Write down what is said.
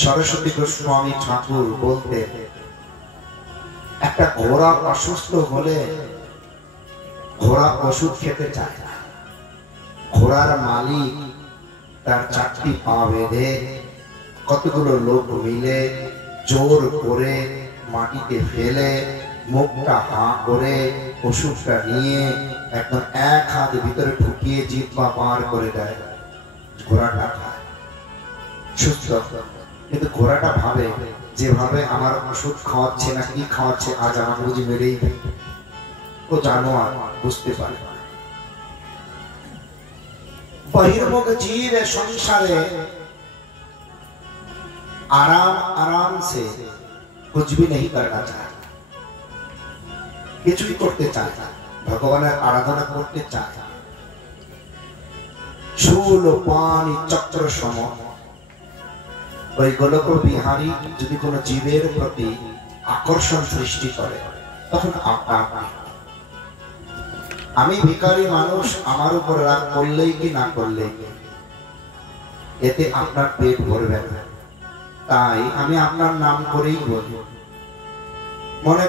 সরস্বতী গোস্বামী ঠাকুর বলতেন, একটা ঘোড়া অসুস্থ হলে ঘোড়া ওষুধ খেতে চায় না। ঘোড়ার মালিক তার চারটি পা বেঁধে কতগুলো লোক মিলে জোর করে মাটিতে ফেলে মুখটা হাঁ করে ওষুধটা নিয়ে একদম এক হাত ভিতরে ঢুকিয়ে জিহ্বা পার করে দেয়, ঘোড়াটা খায়, সুস্থ। কিন্তু ঘোড়াটা ভাবে, যেভাবে আমার ওষুধ খাওয়াচ্ছে না কি খাওয়াচ্ছে, আজ আমাকে বুঝি মেরেই দেবে। ও জানোয়ার, বুঝতে পারে बहिर्मुख जीव संसारे आराम आराम से कुछ भी नहीं करना चाहता, কিছুই করতে চায় না, ভগবানের আরাধনা করতে চায় না। শূল পানি চক্র সম ওই গোলক বিহারী যদি কোনো জীবের প্রতি আকর্ষণ সৃষ্টি করে, তখন আপনা আমি ভিখারি মানুষ, আমার উপর রাগ করলেই কি না করলেই এতে আপনার পেট ভরবে না, তাই আমি আপনার নাম করেই বলি। মনে